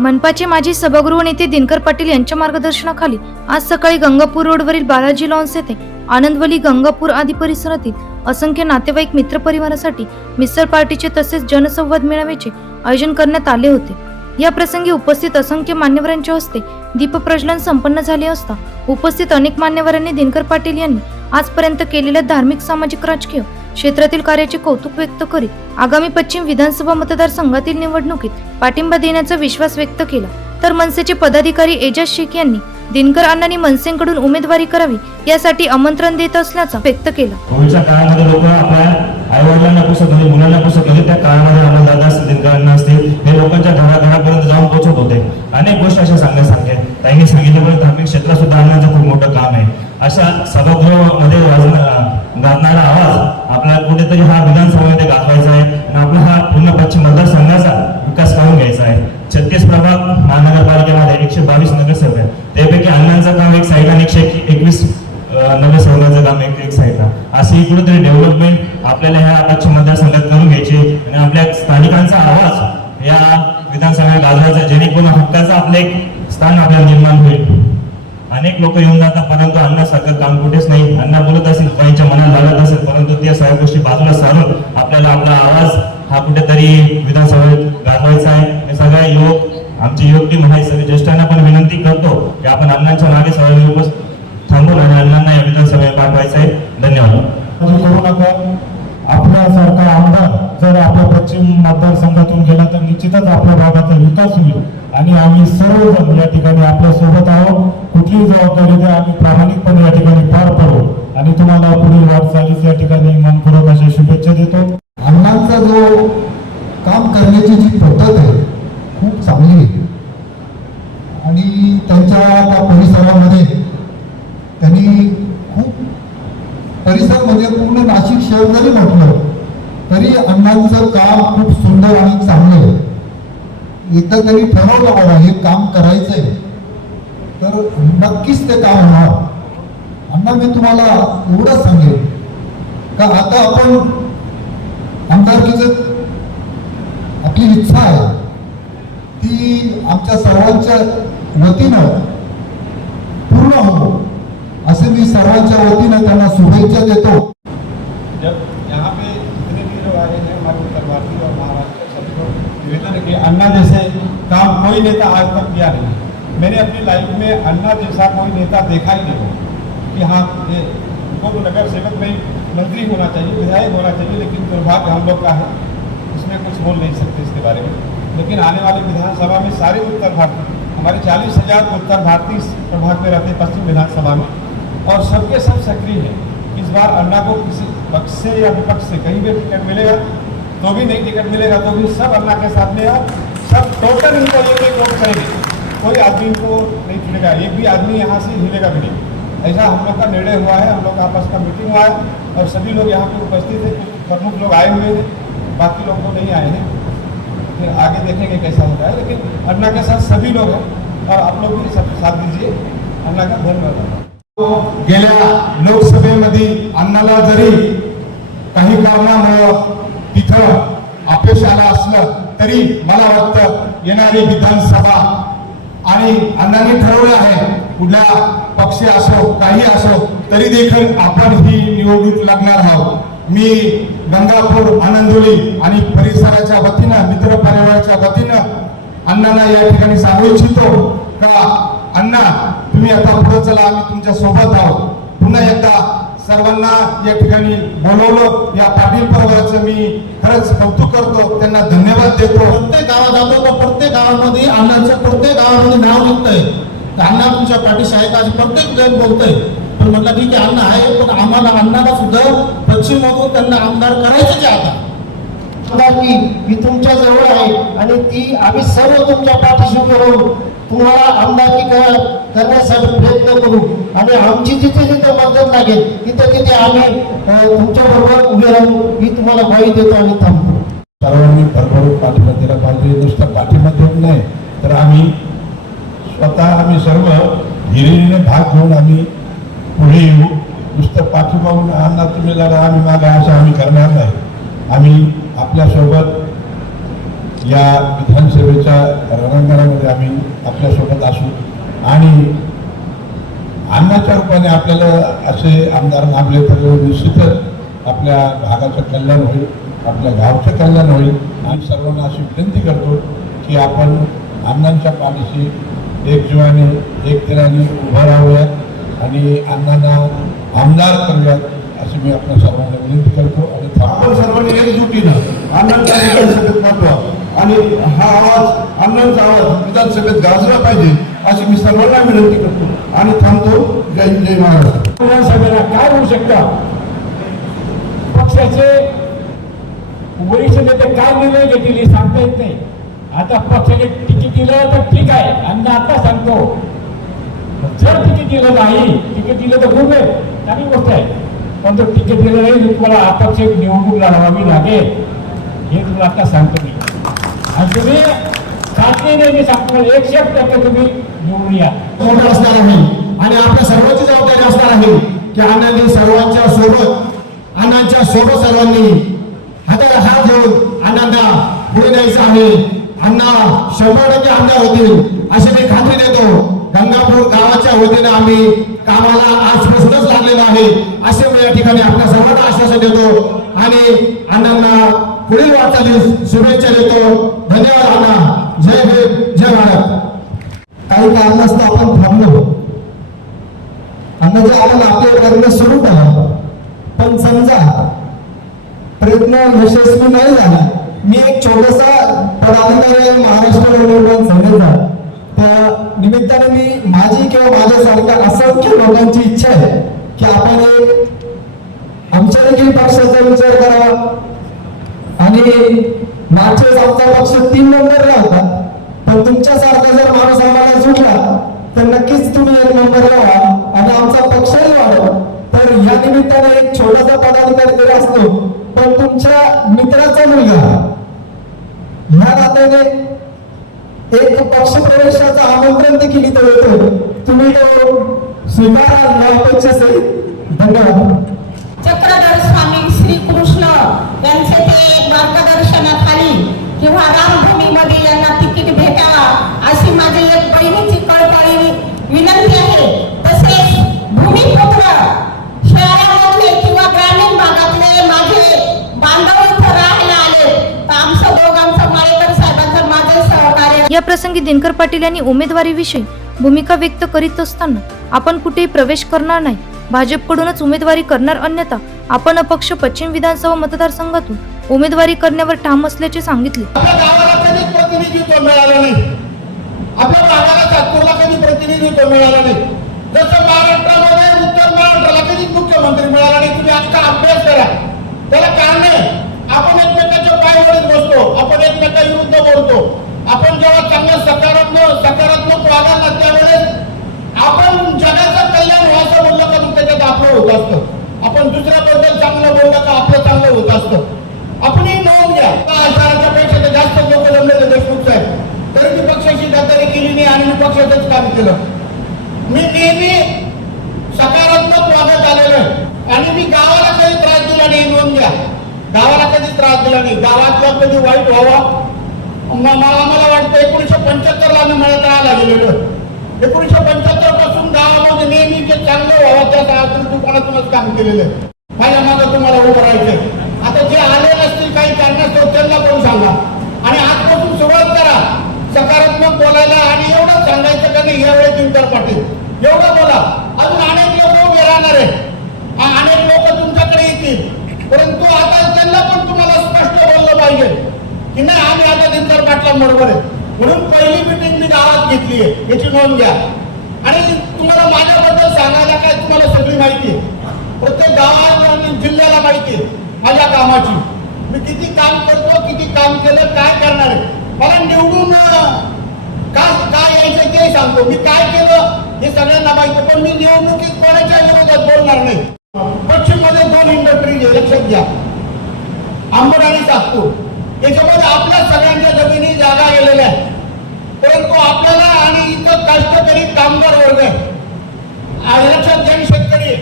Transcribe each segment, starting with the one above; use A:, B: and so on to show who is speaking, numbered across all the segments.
A: मनपाचे माजी सभागृह नेते दिनकर पाटील यांच्या मार्गदर्शनाखाली आज सकाळी गंगापूर रोडवरील बालाजी लॉन्स येथे आनंदवली गंगापूर आदी परिसरातील असंख्य नातेवाईक मित्र परिवारासाठी मिसळ पार्टीचे तसेच जनसंवाद मेळाव्याचे आयोजन करण्यात आले होते. या प्रसंगी उपस्थित असंख्य मान्यवरांच्या हस्ते दीपप्रज्वलन संपन्न झाले असता उपस्थित अनेक मान्यवरांनी दिनकर पाटील यांनी आजपर्यंत केलेल्या धार्मिक सामाजिक राजकीय क्षेत्रातील कार्याचे कौतुक व्यक्त करीत आगामी पश्चिम विधानसभा मतदारसंघातील निवडणुकीत पाठिंबा देण्याचा विश्वास व्यक्त केला. तर मनसेचे पदाधिकारी एजाज शेख यांनी दिनकर अण्णांनी मनसेकडून उमेदवारी करावी यासाठी आमंत्रण देत असल्याचं व्यक्त केलं.
B: कोविडच्या काळामध्ये लोक आपल्या आई वडिलांना पुसत होते मुलांना पुसत होते त्या काळामध्ये अण्णादादा असतील दिनकर अण्णा असतील हे लोकांच्या घराघरापर्यंत जाऊन पोहोचत होते. अनेक गोष्टी अशा सांगण्यासारख्या त्यांनी सांगितल्यामुळे धार्मिक क्षेत्रात सुद्धा अण्णांचं खूप मोठं काम आहे. अशा सभागृहामध्ये गाजणारा आवाज आपल्याला कुठेतरी हा विधानसभेमध्ये गाजवायचा आहे आणि आपला हा पूर्ण पश्चिम मतदारसंघाचा विकास करून घ्यायचा आहे. छत्तीस प्रभाग महानगरपालिकेमध्ये एकशे बावीस नगरसेवक आहेत. त्यापैकी अण्णांचं काम एक साईड आणि एकशे एकवीस नगरसेवकांचं काम एक एक साईडला. अशी कुठेतरी डेव्हलपमेंट आपल्याला ह्या पश्चिम मतदारसंघात करून घ्यायची आणि आपल्या स्थानिकांचा आवाज या विधानसभेत गाजवायचा जेणेकरून हक्काचं आपलं एक स्थान आपल्याला निर्माण होईल. अनेक लोक येऊन जातात परंतु अण्णासारखं काम कुठेच नाही. अण्णा बोलत असेल कोणीच्या मनात लागत असेल. परंतु त्या सगळ्या गोष्टी बाजूला सारून आपल्याला आपला आवाज हा कुठेतरी विधानसभेत गाजवायचा आहे. सगळे सगळ्या युवक आमची युवक टीम आहे सगळे ज्येष्ठांना पण विनंती करतो की आपण अण्णांच्या मागे सगळे थांबून आणि अण्णांना या विधानसभेत पाठवायचं आहे. धन्यवाद.
C: आपल्यासारखा आमदार जर आपल्या पश्चिम मतदारसंघातून गेला तर निश्चितच आपल्या भागाचा विकास होईल. आणि आम्ही सर्वजण या ठिकाणी आपल्यासोबत आहोत. कुठलीही जबाबदारी द्या आम्ही प्रामाणिकपणे या ठिकाणी पार पडू. आणि तुम्हाला पुढील वाटचालीस या ठिकाणी मनपूर्वक अशा शुभेच्छा देतो.
D: अण्णांचा जो काम करण्याची जी पद्धत आहे खूप चांगली आहे. आणि त्यांच्या त्या परिसरामध्ये त्यांनी खूप परिसर म्हणजे पूर्ण जरी म्हटलं तरी अण्णांचं काम खूप सुंदर आणि चांगलं आहे. एकदा तरी ठरवलं बाबा हे काम करायचंय तर नक्कीच ते काम होणार. अण्णा मी तुम्हाला एवढंच सांगेन. का आता आपण आमदारकीच आपली इच्छा आहे ती आमच्या सर्वांच्या वतीनं पूर्ण हो असे मी सर्वांच्या वतीनं त्यांना शुभेच्छा देतो.
E: जब यहाँ पे जितने भी लोग आए हैं हमारे उत्तरवासी और महाराष्ट्र सभी लोग निवेदन है कि अन्ना जैसे काम कोई नेता आज तक किया नहीं मैंने अपनी लाइफ में अन्ना जैसा कोई नेता देखा ही नहीं कि हाँ उनको तो नगर सेवक में मंत्री होना चाहिए, विधायक होना चाहिए, लेकिन दुर्भाग्य हम लोग का है, इसमें कुछ बोल नहीं सकते इसके बारे में। लेकिन आने वाली विधानसभा में सारे उत्तर भारतीय, हमारे चालीस हज़ार उत्तर भारतीय प्रभाग में रहते पश्चिम विधानसभा में, और सबके सब सक्रिय हैं। इस बार अन्ना को किसी पक्ष से या विपक्ष से कहीं भी टिकट मिलेगा तो भी नहीं टिकट मिलेगा तो भी सब अन्ना के साथ में और सब टोटल इनको एक एक करेंगे। कोई आदमी इनको नहीं चुनेगा एक भी आदमी यहाँ से हिलेगा भी नहीं। ऐसा हम लोग का निर्णय हुआ है, हम लोग का आपस का मीटिंग हुआ है, और सभी लोग यहाँ पे उपस्थित हैं, प्रमुख लोग आए हुए हैं, बाकी लोग तो नहीं आए हैं। फिर आगे देखेंगे कैसा होता है, लेकिन अन्ना के साथ सभी लोग हैं, और आप लोग भी सब साथ दीजिए। अन्ना का धन्यवाद।
C: गेल्या लोकसभेमध्ये अण्णाला जरी काही कारणामुळं तिथं अपयश आला असलं तरी मला वाटतं येणारी विधानसभा आणि अण्णांनी ठरवलं आहे कुठल्या पक्ष असो काही असो तरी देखील आपण ही निवडणूक लागणार आहोत. मी गंगापूर आनंदोली आणि परिसराच्या वतीनं मित्र परिवाराच्या वतीनं अण्णांना या ठिकाणी सांगू इच्छितो का अण्णा तुम्ही आता पुढे चला आम्ही तुमच्यासोबत आहोत. पुन्हा एकदा सर्वांना या ठिकाणी बोलवलं. या पाटील परिवाराचं मी खरंच कौतुक करतो. त्यांना धन्यवाद देतो.
F: प्रत्येक गावात जातो तर प्रत्येक गावामध्ये अण्णांचं प्रत्येक गावामध्ये नाव निघतंय. तर अण्णा तुमच्या पाठीशी आहेत आज प्रत्येक जण बोलतंय. पण म्हटलं ठीक आहे अण्णा आहे पण आम्हाला अण्णाला सुद्धा पश्चिममधून त्यांना आमदार करायचं आहे आता.
G: आमदारकी ही तुमच्या जवळ आहे आणि ती आम्ही सर्व तुमच्या पाठीशी करू पुन्हा आमदारकी करण्यासाठी प्रयत्न करू. आणि आमची जिथे जिथे मदत लागेल तिथे तिथे आम्ही तुमच्या बरोबर उभे राहू ही तुम्हाला ग्वाही देतो आणि थांबतो.
C: सर्वांनी भरभरून पाठिंबा दिला. पाहिजे नुसतं पाठिंबा देऊन नाही तर आम्ही स्वतः आम्ही सर्व हिरिरीने भाग घेऊन आम्ही पुढे येऊ. नुसतं पाठिंबा आणणार अन्ना तुम्ही लढा आम्ही मागा असं आम्ही करणार नाही. आम्ही आपल्यासोबत
E: या विधानसभेच्या रणांगणामध्ये आम्ही आपल्यासोबत असू. आणि अन्नाच्या रूपाने आपल्याला असे आमदार लाभले तर निश्चितच आपल्या भागाचं कल्याण होईल आपल्या गावचं कल्याण होईल. आणि सर्वांना अशी विनंती करतो की आपण अण्णांच्या पाठीशी एक जीवाने एक दिलाने उभं राहूयात आणि अण्णांना आमदार करूयात अशी मी आपल्या सर्वांना विनंती करतो. आणि
F: आपण सर्वांनी एकजुटीनं अण्णांच्या महत्त्व पाठवा आणि हा आवाज अण्णांचा आवाज विधानसभेत गाजला पाहिजे अशी मी सर्वांना विनंती करतो. आणि थांबतो. जय जय महाराष्ट्र.
H: विधानसभेला काय होऊ शकता? पक्षाचे वरिष्ठ नेते काय निर्णय घेतील हे सांगता येत नाही. आता पक्षाने तिकीट दिलं तर ठीक आहे. आणि आता सांगतो. जर तिकीट दिलं नाही तिकीट दिलं तर खूप आहे चांगली गोष्ट आहे. पण जर तिकीट दिलं नाही तुम्हाला अपक्ष निवडणूक लढवावी लागेल. हे तुला आता सांगतो मी. आणि तुम्ही खात्री नाही मी सांगतो एकशे टक्के तुम्ही निवडून या.
F: मोठं असणार आहे? आणि आपल्या सर्वांची जबाबदारी असणार आहे की अण्णांनी सर्वांच्या सोबत अण्णांच्या सोबत सर्वांनी हाताला हात घेऊन अण्णांना पुढे न्यायचं आहे. अण्णा शंभर टक्के आमदार होतील अशी मी खात्री देतो. गंगापूर गावाच्या वतीने आम्ही कामाला आजपासूनच लागलेलो आहे. असे मी या ठिकाणी आपल्या सर्वांना आश्वासन देतो. आणि अण्णांना पुढील वाटचालीस शुभेच्छा देतो. धन्यवाद अण्णा. जय भीम जय भारत.
D: काही कारणास्तव आपण थांबलो. जे आपण आपले करणं सुरू करा. पण समजा प्रयत्न यशस्वी नाही झाला. मी एक छोटासा पदाधिकारी महाराष्ट्र नवनिर्माण सेनेचा त्या निमित्ताने मी माझी किंवा माझ्यासारख्या असंख्य लोकांची इच्छा आहे की आपण एक आमच्या देखील पक्षाचा विचार करावा. आणि मागच्याच आमचा पक्ष तीन नंबरला होता. पण तुमच्यासारखा जर माणूस आम्हाला जुटला तर नक्कीच तुम्ही एक नंबरला व्हा आणि आमचा पक्षही वाढवा. तर या निमित्ताने एक छोटासा पदाधिकारी जरी असतो पण तुमच्या मित्राचा मुलगा. ह्या नात्याने एक पक्ष प्रवेशाचं आमंत्रण देखील इथं
I: किंवा रामभूमीमध्ये यांना तिकीट भेटावा अशी माझी एक बहिणीची कळकळी विनंती आहे. तसेच भूमिपुत्र शहरामधले किंवा ग्रामीण भागातले माझे बांधव इथं राहायला आले. तर आमचं दोघांचं माळेकर साहेबांचं माझं सहकार्य
A: या प्रसंगी दिनकर पाटील यांनी उमेदवारीविषयी भूमिका व्यक्त करीत असताना आपण कुठेही प्रवेश करणार नाही. भाजपकडूनच उमेदवारी करणार अन्यथा आपण अपक्ष पश्चिम विधानसभा मतदारसंघातून उमेदवारी करण्यावर ठाम असल्याचे सांगितले.
F: आपल्या गावाला कधीच प्रतिनिधित्व मिळालं नाही. आपल्या भागाला नागपूरला कधी प्रतिनिधित्व मिळालं नाही. जसं महाराष्ट्रामध्ये उत्तर महाराष्ट्राला कधीच मुख्यमंत्री मिळाला नाही तुम्ही आजचा अभ्यास करा. त्याला कारण आहे आपण एकमेकाच्या पायवडीत बसतो आपण एकमेकाविरुद्ध बोलतो. आपण जेव्हा चांगलं सकारात्मक सकारात्मक वागाल ना त्यावेळेस आपण जगाचं कल्याण हो व्हायचं बोललं का त्याच्यात आपलं होत असतं. आपण दुसऱ्याबद्दल चांगलं बोललं का आपलं चांगलं होत असतं. मी केली आणि मी पक्षाचंच काम केलं. मी नेहमी सकारात्मक वागत आलेलो आहे. आणि मी गावाला कधी त्रास दिला नाही नोंद घ्या. गावाला कधी त्रास दिला नाही. गावातला कधी वाईट व्हावा मला आम्हाला वाटतं एकोणीसशे पंच्याहत्तर ला आम्ही मला राहायला गेलेलो एकोणीसशे पंच्याहत्तरपासून गावामध्ये नेहमी जे चांगलं व्हावं त्या काळातून दुकानातूनच काम केलेलं आहे माझ्या माझं तुम्हाला उभं राहायचंय. आता जे आले नसतील काही कारणास्तव त्यांना पण सांगा? आणि आजपासून सुरुवात करा. सकारात्मक बोलायला आणि एवढं सांगायचं का नाही यावेळी दिनकर पाटील? एवढं बोला. अजून अनेक लोक उभे राहणार आहे अनेक लोक तुमच्याकडे येतील. परंतु आता त्यांना पण तुम्हाला स्पष्ट बोललं पाहिजे. की नाही आम्ही आता दिनकर पाटलांबरोबर आहे. म्हणून पहिली मिटिंग मी गावात घेतली आहे. याची नोंद घ्या. आणि तुम्हाला माझ्याबद्दल सांगायला काय तुम्हाला सगळी माहिती आहे. प्रत्येक गावात आणि जिल्ह्याला माहिती आहे. माझ्या कामाची. मी किती काम करतो किती काम केलं काय करणार आहे? मला निवडून अं, का काय यायचं ते सांगतो. मी काय केलं हे सगळ्यांना माहिती पण मी निवडणुकीत कोणाच्या विरोधात बोलणार नाही. पश्चिममध्ये दोन इंडस्ट्रीज लक्षात घ्या. आंबड आणि सातपूर. याच्यामध्ये आपल्या सगळ्यांच्या जमिनी जागा गेलेल्या आहेत. परंतु आपल्याला आणि इथं कष्टकरी कामगार वर्ग लक्षात घ्या शेतकरी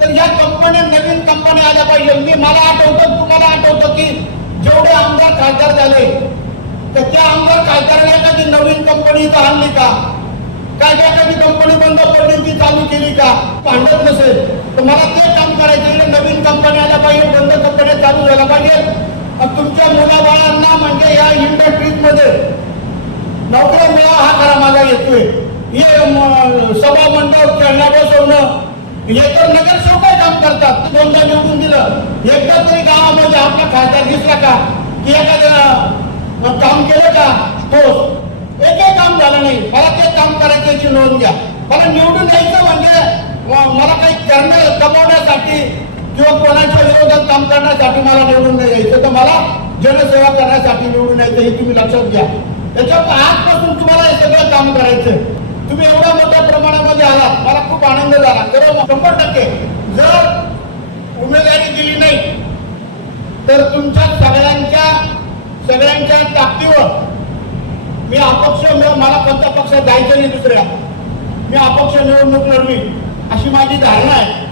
F: तर या कंपन्या नवीन कंपन्या आल्या पाहिजे मी मला आठवतं तुम्हाला आठवतं की जेवढे आमदार खासदार झाले तर त्या आमदार खासदाराने एखादी नवीन कंपनी इथं आणली का? काय काय एखादी कंपनी बंद पडली ती चालू केली का? भांडत नसेल. तर मला ते काम करायचं नवीन कंपन्या आल्या पाहिजे बंद कंपन्या चालू झाल्या पाहिजे. आणि तुमच्या मुलाबाळांना म्हणजे या इंडस्ट्रीजमध्ये नोकऱ्या मिळा हा खरा माझा येतोय हे सभा मंडप खेळण्या बसवणं हे तर नगरसेवक काम करतात. दोनदा निवडून दिलं. एकदा तरी गावामध्ये आपला खासदार दिसला का? की एखाद्या काम केलं का? ठोस एकही काम झालं नाही. मला ते काम करायचं याची नोंद घ्या. मला निवडून द्यायचं म्हणजे मला काही करणं कमावण्यासाठी किंवा कोणाच्या विरोधात काम करण्यासाठी मला निवडून नाही यायचं. तर मला जनसेवा करण्यासाठी निवडून यायचं हे तुम्ही लक्षात घ्या. त्याच्यात आजपासून तुम्हाला हे सगळं काम करायचं तुम्ही एवढ्या मोठ्या प्रमाणामध्ये आलात. मला खूप आनंद झाला. तर शंभर टक्के जर उमेदवारी दिली नाही तर तुमच्या सगळ्यांच्या सगळ्यांच्या ताकदीवर मी अपक्ष मला कोणत्या पक्षात जायचं नाही दुसऱ्या. मी अपक्ष निवडणूक लढवी अशी माझी धारणा आहे.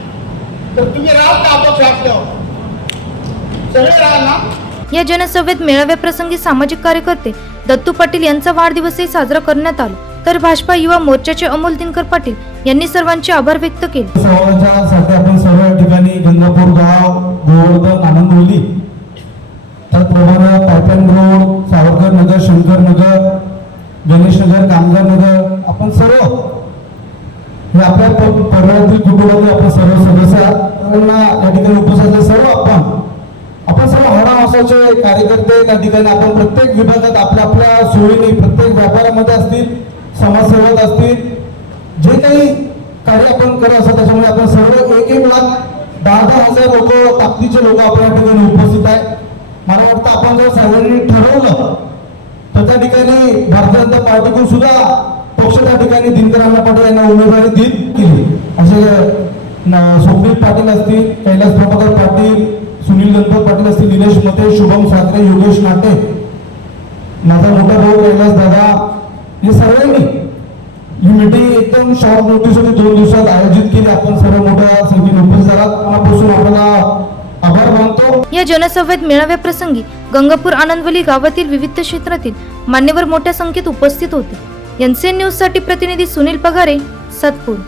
F: तर तुम्ही राहाल का अपक्ष असल्यावर. सगळे राहाल ना.
A: या जनसभेत मेळाव्याप्रसंगी सामाजिक कार्यकर्ते दत्तू पाटील यांचा वाढदिवसही साजरा करण्यात आला. तर भाजपा युवा मोर्चाचे अमोल दिनकर पाटील यांनी सर्वांचे आभार व्यक्त केले.
D: साठी आपण सर्व ठिकाणी गंगापूर गाव नगर शंकर नगर गणेश नगर कामगार नगर आपण सर्व हे आपल्या प- परिवारातील कुटुंबातील आपण सर्व सदस्य या ठिकाणी उपस्थित सर्व आपण आपण सर्व हाडा मासाचे कार्यकर्ते त्या ठिकाणी आपण प्रत्येक विभागात आपल्या आपल्या सोयीने प्रत्येक व्यापारामध्ये असतील समाजसेवेत असतील जे काही कार्य आपण करत असतो त्याच्यामुळे आपण सर्व एक एक लाख दहा दहा हजार लोक ताकदीचे लोक आपल्या ठिकाणी उपस्थित आहे. मला वाटतं आपण जर सर्वांनी ठरवलं तर त्या ठिकाणी भारतीय जनता पार्टीकडून सुद्धा पक्ष त्या ठिकाणी दिनकरांना पाटील यांना उमेदवारी दिली केली. असे स्वप्नील पाटील असतील कैलास प्रभाकर पाटील सुनील गणपत पाटील असतील दिनेश मते शुभम साखरे योगेश नाटे माझा मोठा भाऊ कैलास दादा हे सर्वांनी ही मीटिंग एकदम शॉर्ट नोटीस होती दोन दिवसात आयोजित केली. आपण सर्व मोठ्या संख्येने उपस्थित झाला मनापासून आपल्याला
A: या जनसभेत मेळाव्याप्रसंगी गंगापूर आनंदवली गावातील विविध क्षेत्रातील मान्यवर मोठ्या संख्येत उपस्थित होते. एनसीएन न्यूजसाठी प्रतिनिधी सुनील पगारे सातपूर.